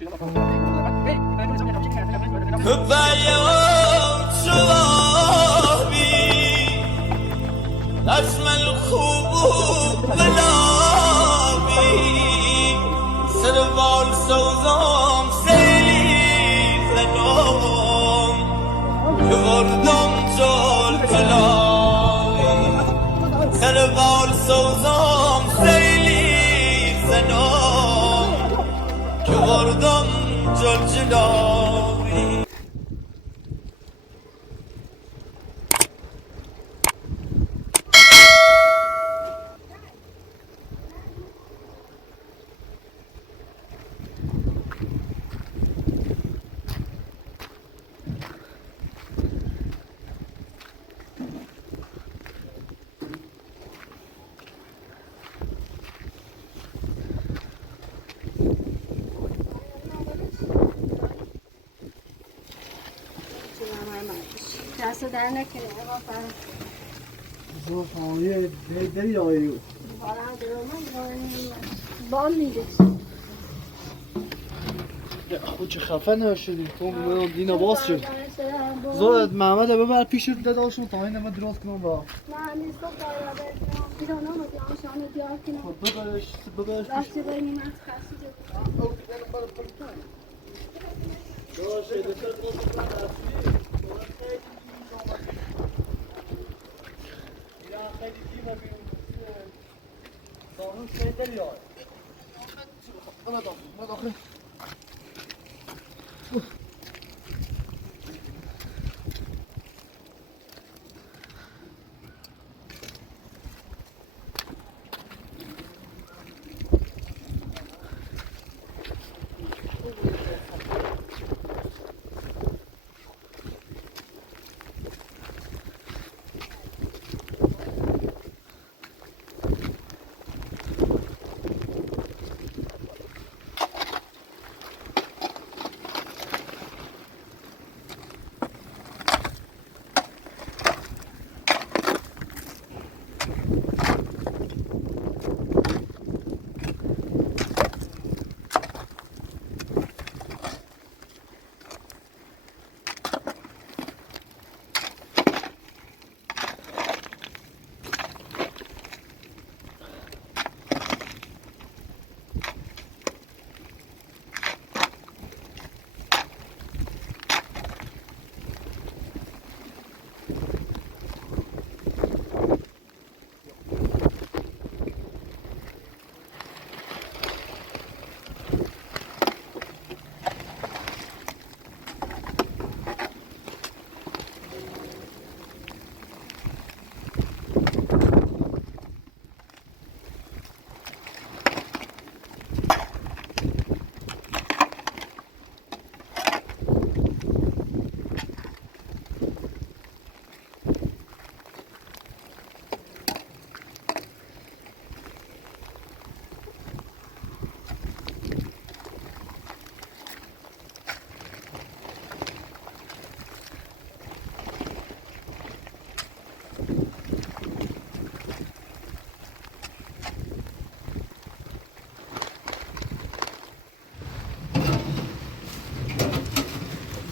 اسم الخوب ملابي سربال سوزام سيلي زنوم يوردم جول جلاوي سربال سوزام سيلي زنوم يوردم جول جلاوي دست در نکنه زور خواهیه دری آیو بارم بام میده خود چه خفه نشدی تو من دینا باز شد زورت محمد ببر پیش داداشون تا این ما درست کنم با من نیست باید بکنم بیرون آمدی آنشان دیار کنم ببرش وقتی بینیم از خسیده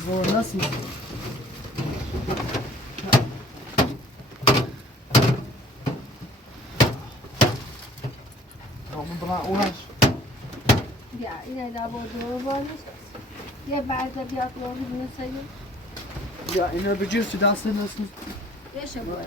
زور نسی یا اینه دا بود بارش یه بعد بیاد رو می‌نسید یا اینا بجیر چه دست نسن بشه بود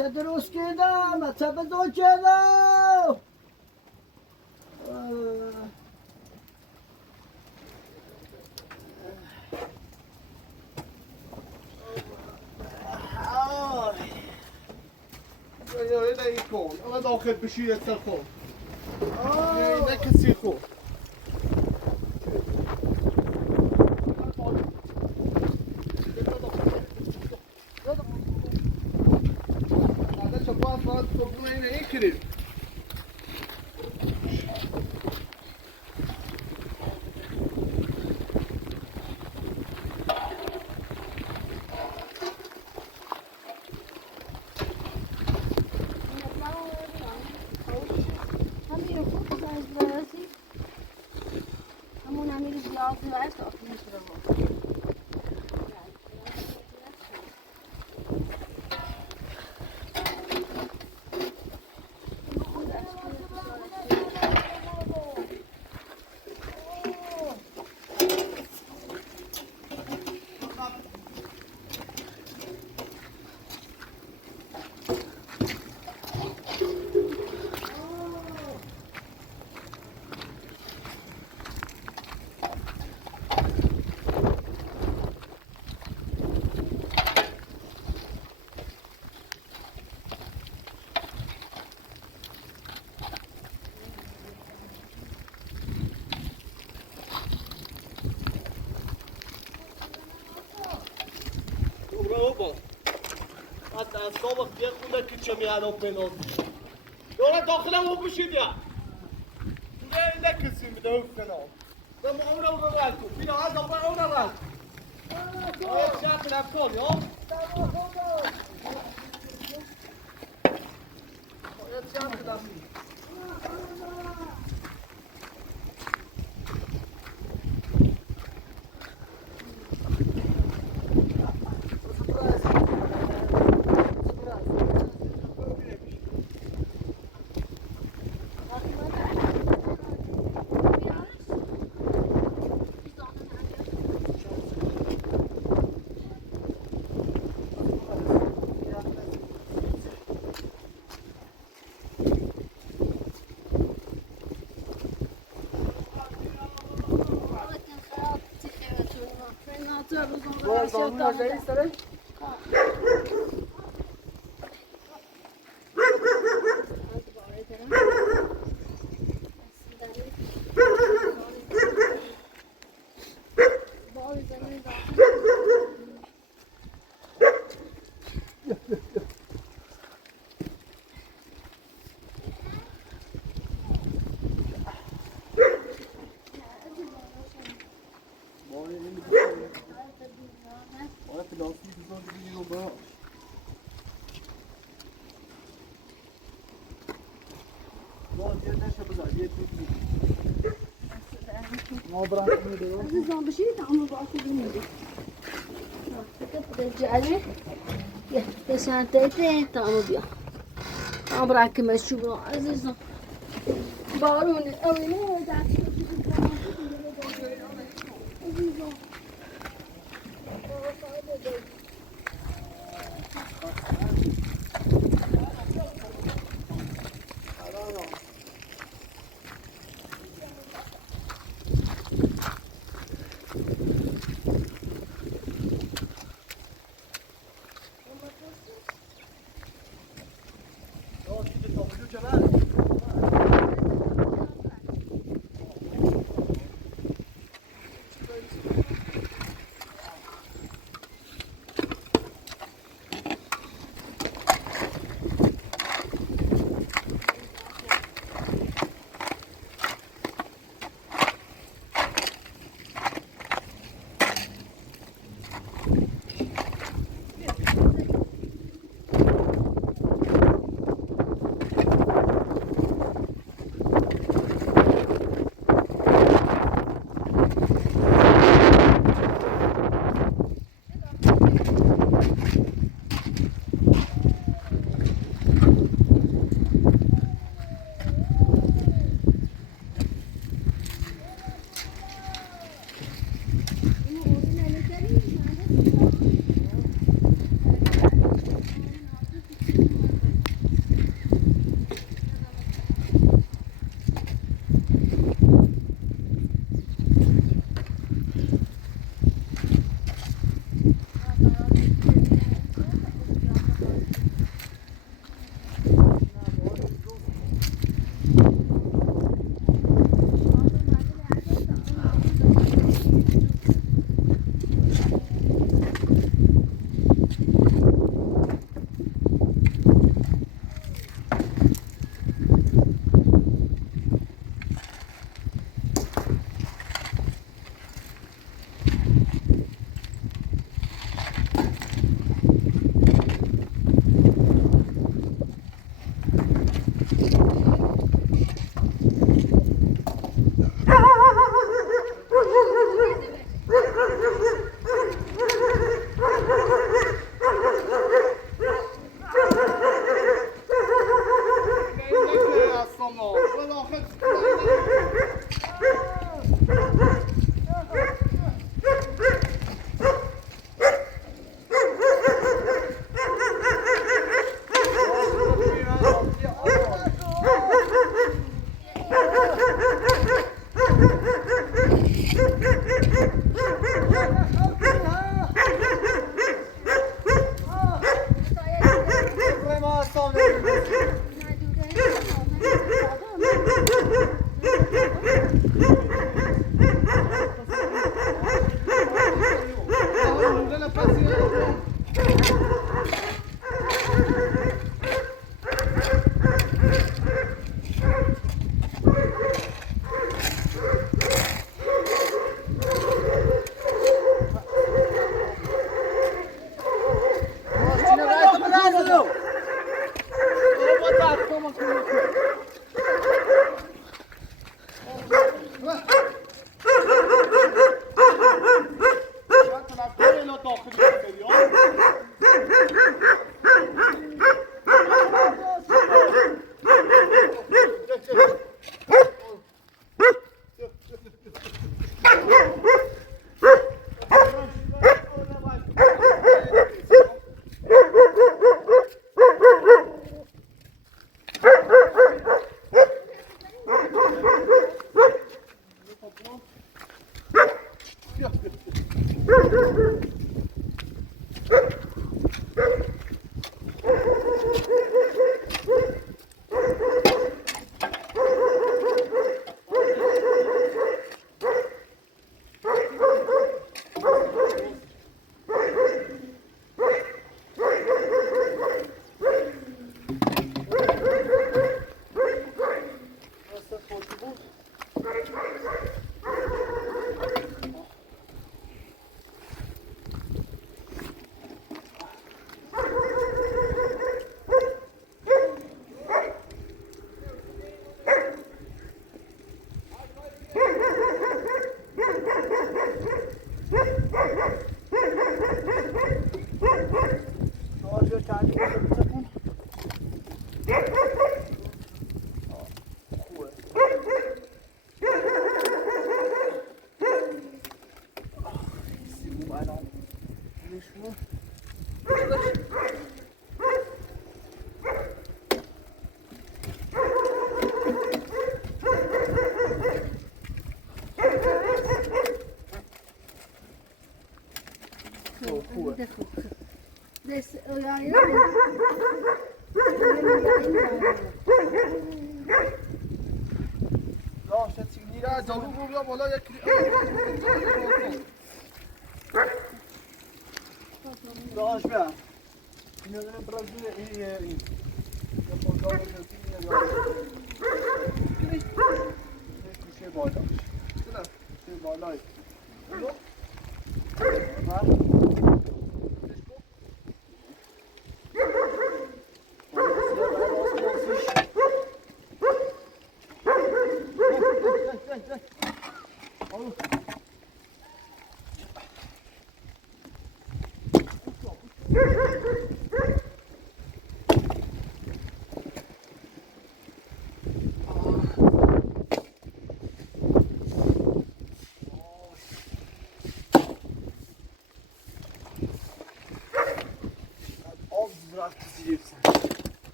چه درست کردم چه بزرگ کردم کن اما داخل بشی یه سر خود نه کسی خود همون امیر زیاد برست آفیش رو بابا حتی از صابق یه خونه که چه میانو پناز دوره داخلم رو بشید یا نه کسی میده اون فناز دم اون رو رد کن بینا از آقا اون رو رد یک شاک نفکن یا یک شاک نفکن عزیزان بشید تعامل با آخر میده جعله یه شانته تعامل بیا تعامل که مشروع عزیزان بارونه اوینه داشت عزیزان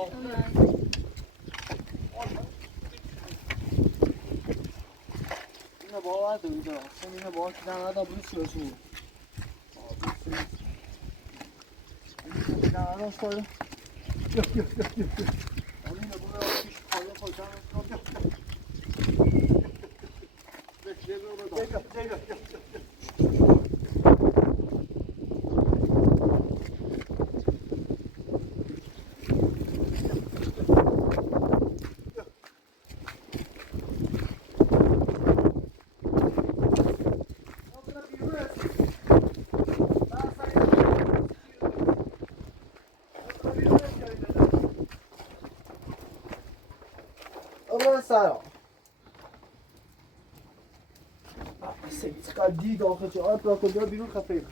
Yine bağlar da uydu. Sen yine bağlar ki daha da bunu sürüyorsun. Bir daha da sonra. Yok. Yine buraya bir şey koyacağım. Yok. Bekle. سلام چقدر دید آخه چقدر را کجا بیرون خفه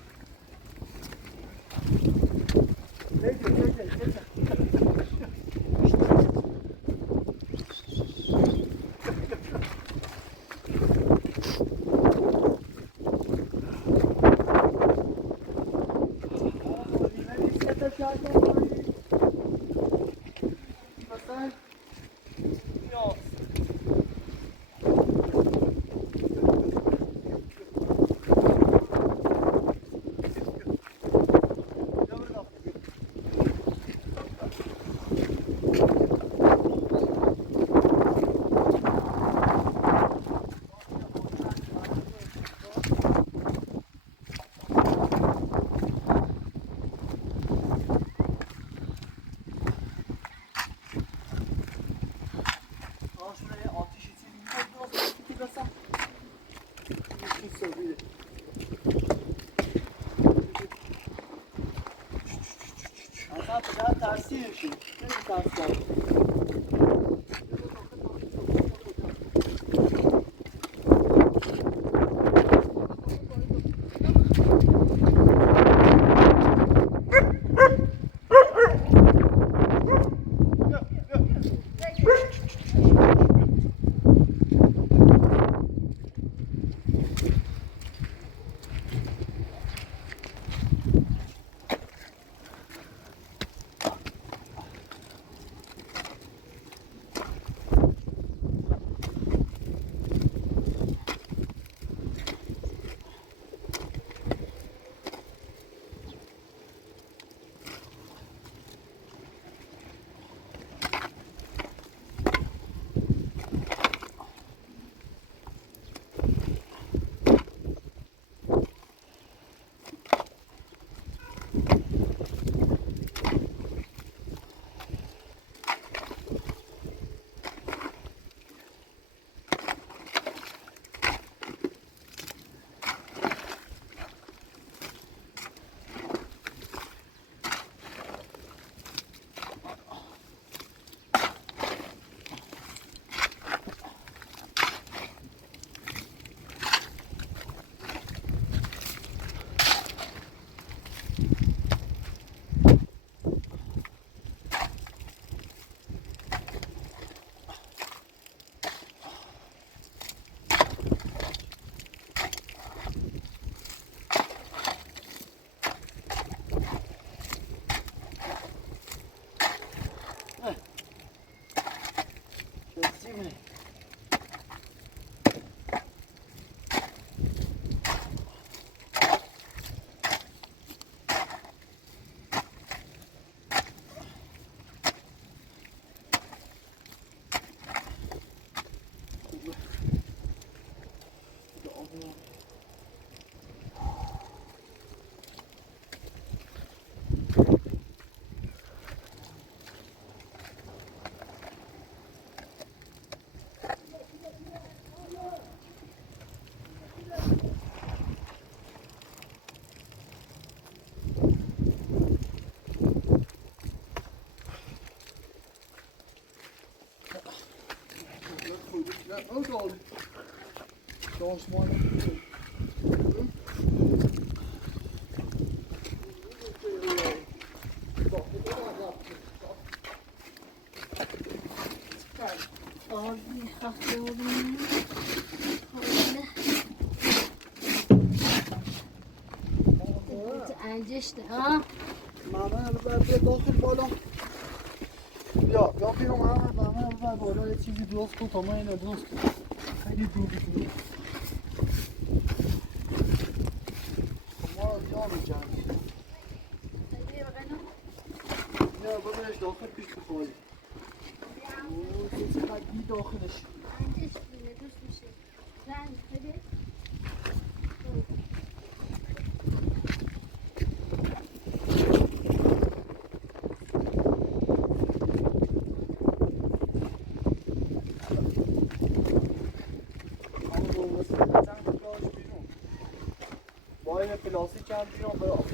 Ook al. Zoals morgen. انجشته ها ماما رو بر داخل بالا بیا پیرم همه ببر بالا یه چیزی درست کن تا ما اینو درست کن خیلی دور بیدونی ما یا میجنی یا ببرش داخل پیش بخوایی اوه چقدر بی داخلش باید پلاستیک هم بیرون برام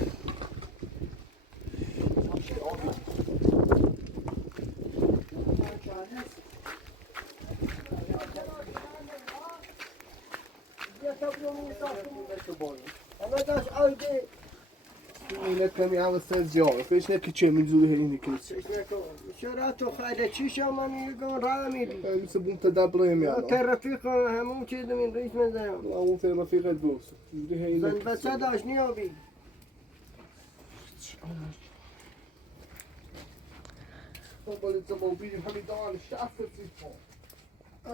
اینه کمی هم سنز جاوه فیش نه که چه منزوله هلی نکرد چرا تو خیلی چی شما میگن راه میری مثل بوم تدبر میاد رفیق همون چیز من ریش میزنم اون فعلا رفیقت بوس زن بچه داشت نیابی باید زبان بیریم همین دان شفت سیفون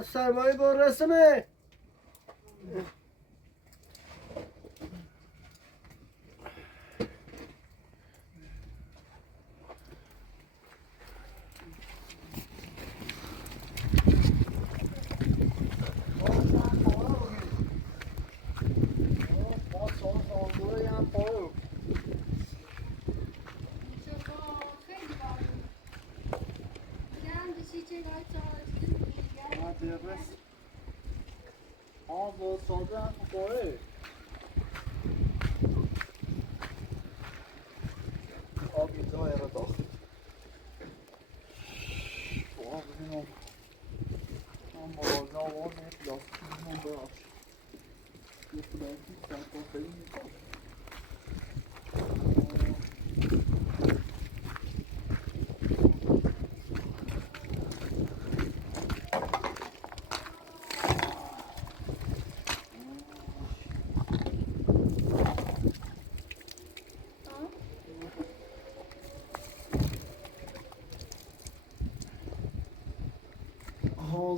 سرمایه با رسمه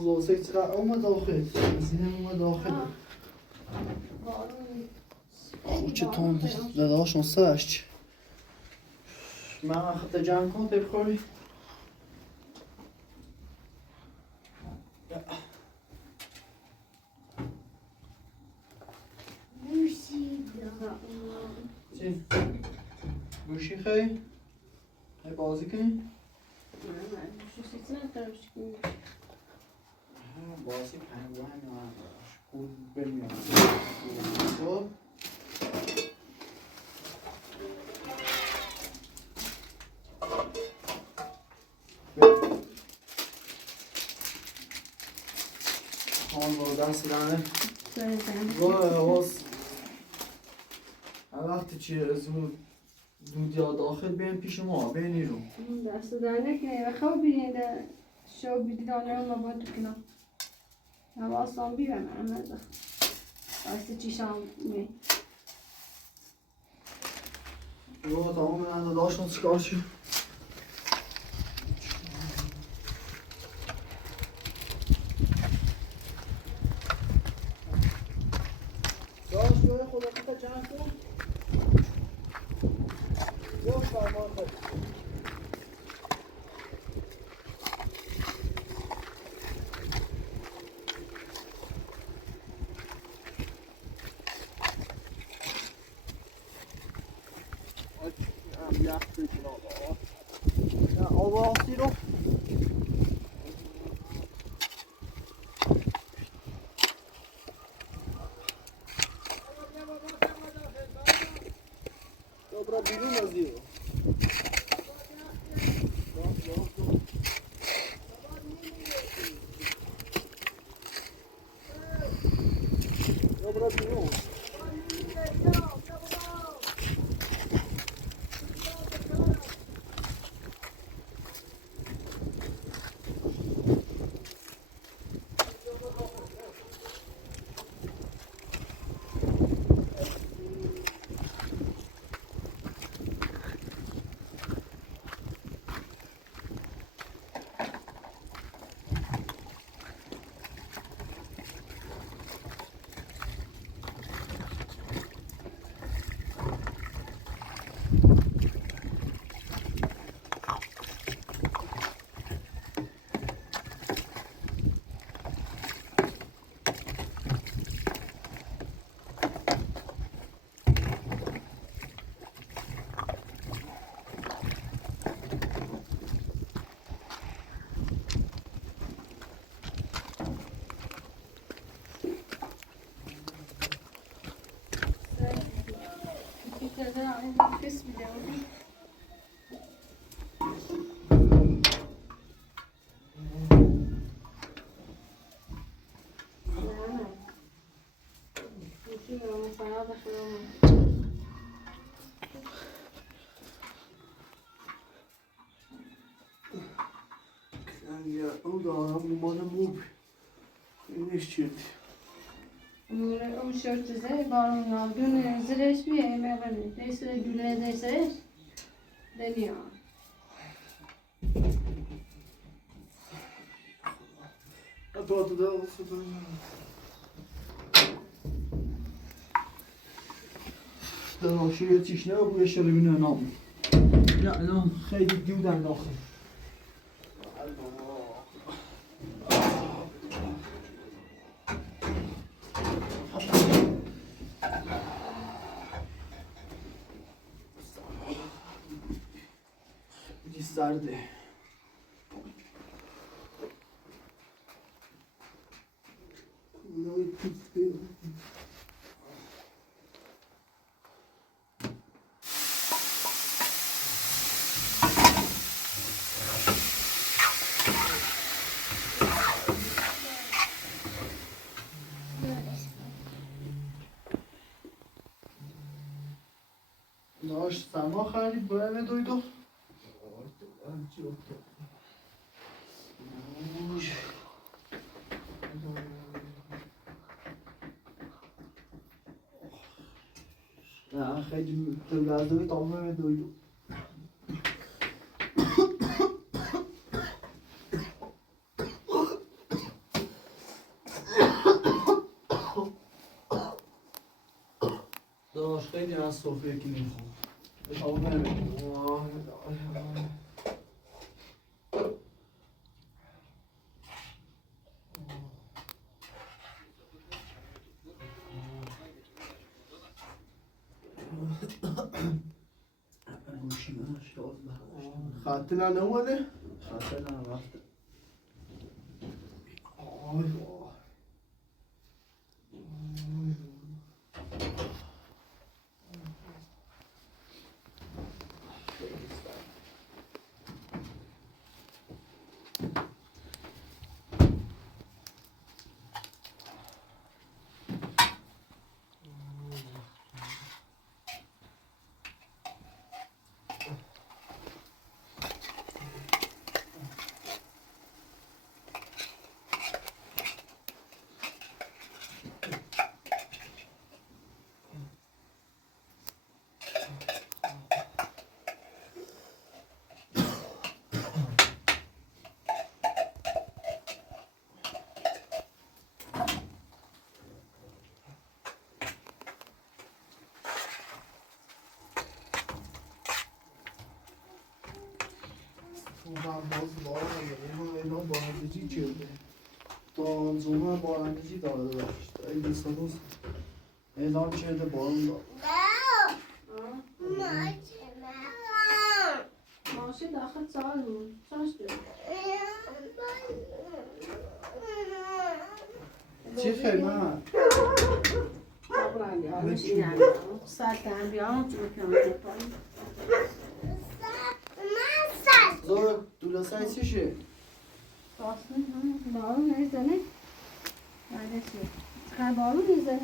زوزه چرا اومد داخل زینه اومد داخل چه تون داداشون سرش من خط جمع کن بخوری چی؟ گوشی خیلی؟ خیلی بازی کنی؟ بازی پنگوان و بمیان خب خان با دست دانه وقتی چی از اون دودیا داخل بین پیش ما بینی رو دست دانه که خواب بیرین شو بیدی دانه رو ما باید کنم حواسم بیرم عمل دست چیشم می رو تمام من داشتم چیکار شد داشت جای خدا خدا چند کن یا فرمان خود آب آسی رو برا بیرون از دیو برا بیرون این کس بیده او دارم مال موب اینش چیه؟ اون شرط زیر بارون نالدون زیرش بیه ایمه بنی دیسه دوله دیسهش دنیا تو da olsun. در شویه چیش نه بوده شربینه نام. نه نه خیلی دیودن داخل. خیلی سرده. Nossa, tá morrendo de banho, doido. خیلی تلویزیون تمام دویدو. داشت خیلی از صفحه که میخوام. خاطر نه اومده؟ خاطر نه رفته. باز اینا بارندگی کرده تا زمان بارندگی داده داشت این سروز اعلام کرده بارون داد ماشین داخل سال بود چاش چی خیمه؟ ساعت هم بیام تو بکنم زور دولا سعی چیشه؟ Aslında bağlı neyse ne? Neredeyse. Çıkar bağlı neyse.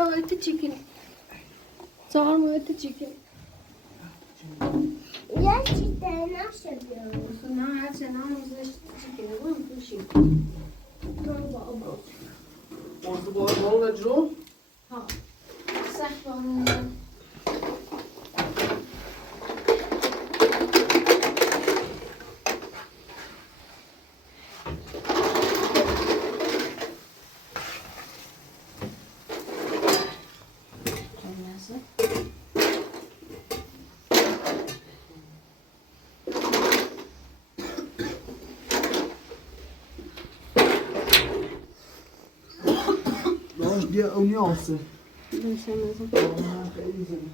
Oh, it's a chicken. Sorry, it's a chicken. Gerçekten nasıl yapıyorsun? So now I said, now it's a chicken. I want to shoot. Orada bu ne Joe? Ha. Saklan. Nasıl? لاش بیا اونی آسه Bilmem. خیلی زنی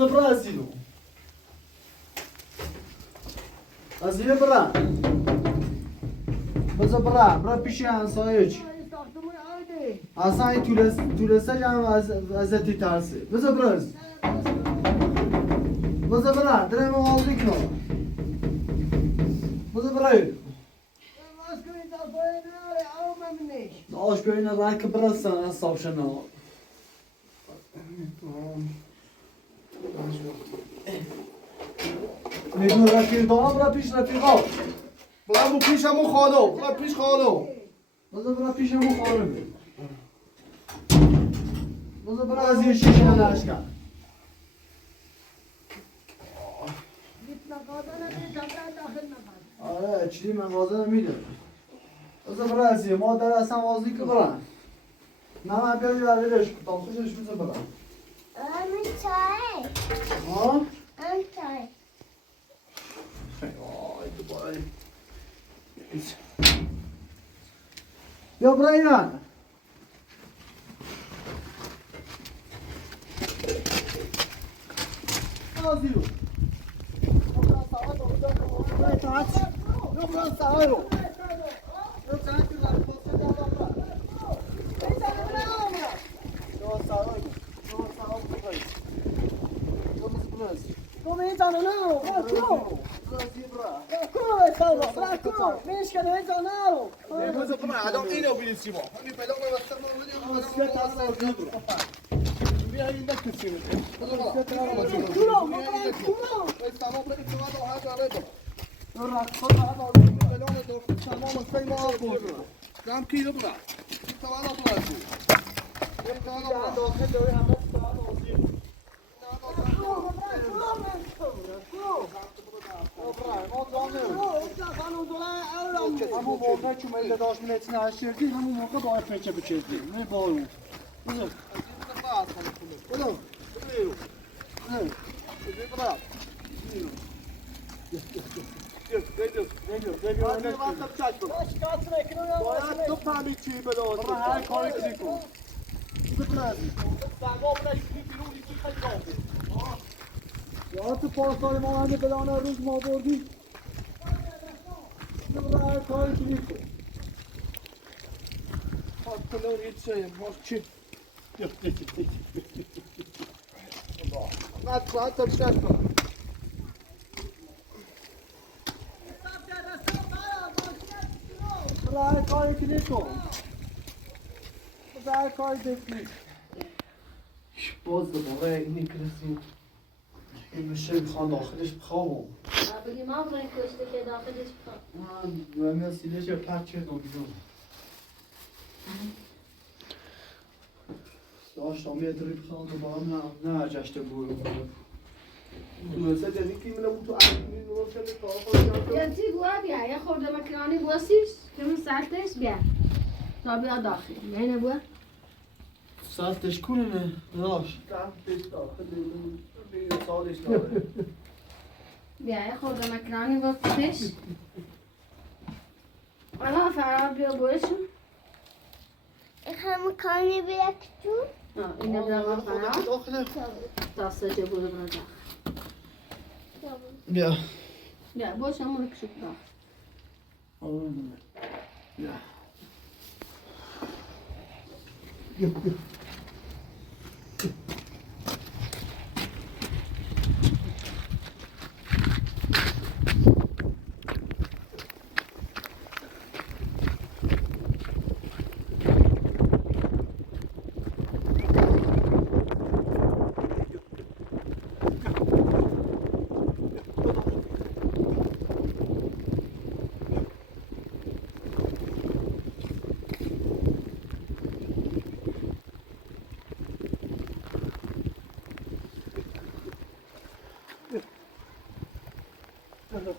بذار برا از اینو از اینو برا بذار برا پیش همسایه چی اصلا این تولسته جمع ازتی ترسه بذار برا درم آزی کنم بذار برا آش بینه رنگ برستن از صابشنا میگو رفیقا برا پیش رفیقا برا پیش همون خالو برا پیش خالو بذار برا پیش همون خالو بذار برا از یه شیشه نش کن آره چیزی مغازه نمیده بذار برا از یه مادر اصلا وازی که برا نه من بیاری بردیرش تا خوشش بذار برا ها؟ وای دوباره بیا برا اینا آزیرو كم كيلو برا؟ تعال براسي. تعال همون موقع که من داشت من اتنا اشتردی همون موقع باید فکر بکردی نه باید بزن بزن باید تو فهمی چی بلاد هر کاری کنی کن یا تو پاسدار ما همه بلانه روز ما بردی هر کاری کنی کن کلون هیچ شایم چی نه تا بشت کن هر کاری کنی کن هر کاری بکنی باز دوباره اینی کلسی این میشه بخوان داخلش بخوام بگی ما برای کشته که داخلش بخوام من میاد سیدش یا پرچه بیرون داشتم یه دری بخوام دوباره نه جشته بوی مثلا دیدی که منو تو عقلی نوشته کار یه تی بوا بیا یه خورده مکرانی بوسیش که من سرتش بیا تا بیا داخل یعنی بوا سرتش کنه راش سرتش داخل سالش داره بیا یه خورده مکرانی بوسیش الان فرار بیا بوشم هم کانی بیاد تو اینو برام فرار داخله داسته چه بوده برای داخل بیا بیا باش همون رو کشید داخل بیا Bence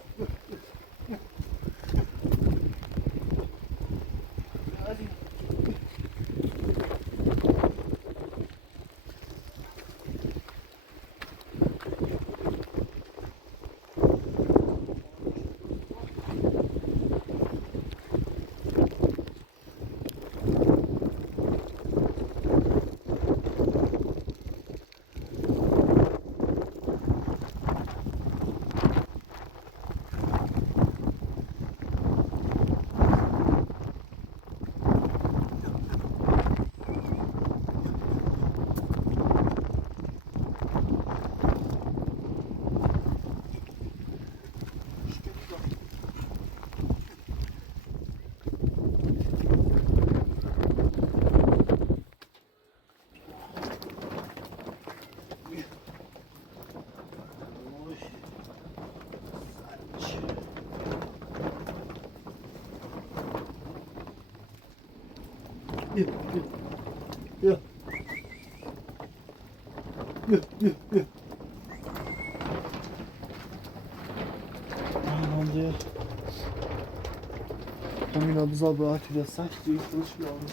همین بذار باید توی سخت دیگه فروش بیامون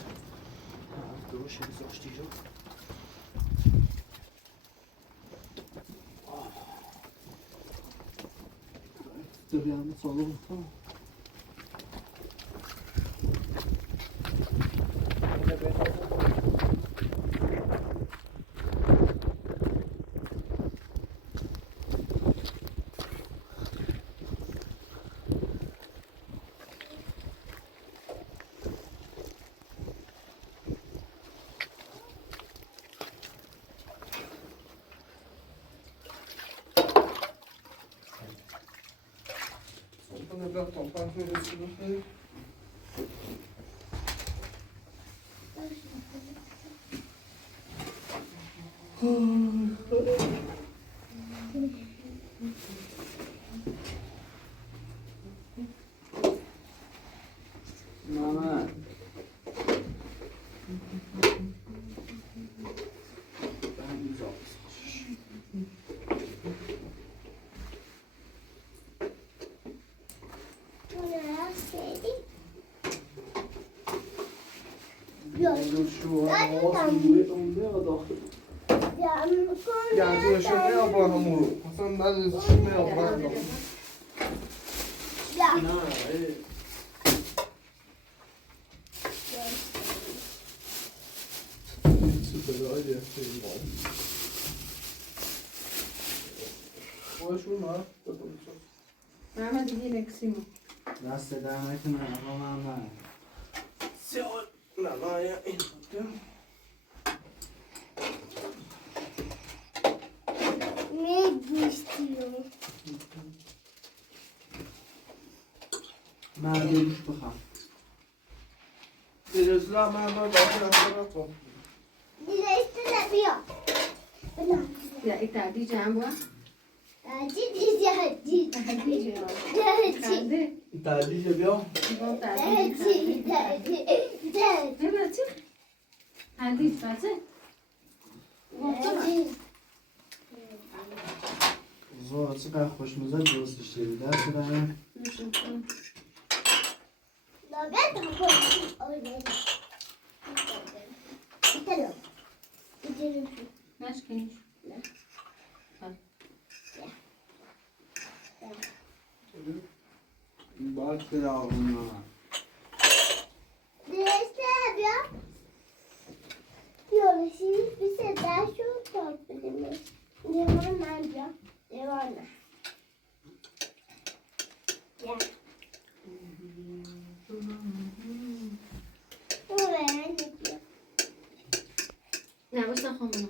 درست گذاشتی جو داریم سالون مامان Yani şöyle yapar hamuru. Hasan ben şimdi yaparım. Süper hadi yapayım. Hoş olma. Mehmet yine kısayım. دست در نکنه اما من Siyah. Ne ya? ne istiyor? من دوش بخوام Biraz ben böyle bakıyorum. Birleşti de bir yok. Ya itaati jam var. Hadi. Hadi. İtalya biliyor. Bu taati. Ne bacı? Hadi bacı. زور چقدر خوشمزه درستش داری دست برم Naşkiniz. باید بده آقونا Şimdi bir sefer şu topladınız. Devam nerede? Devam. Ya. Ne başla hamurunu.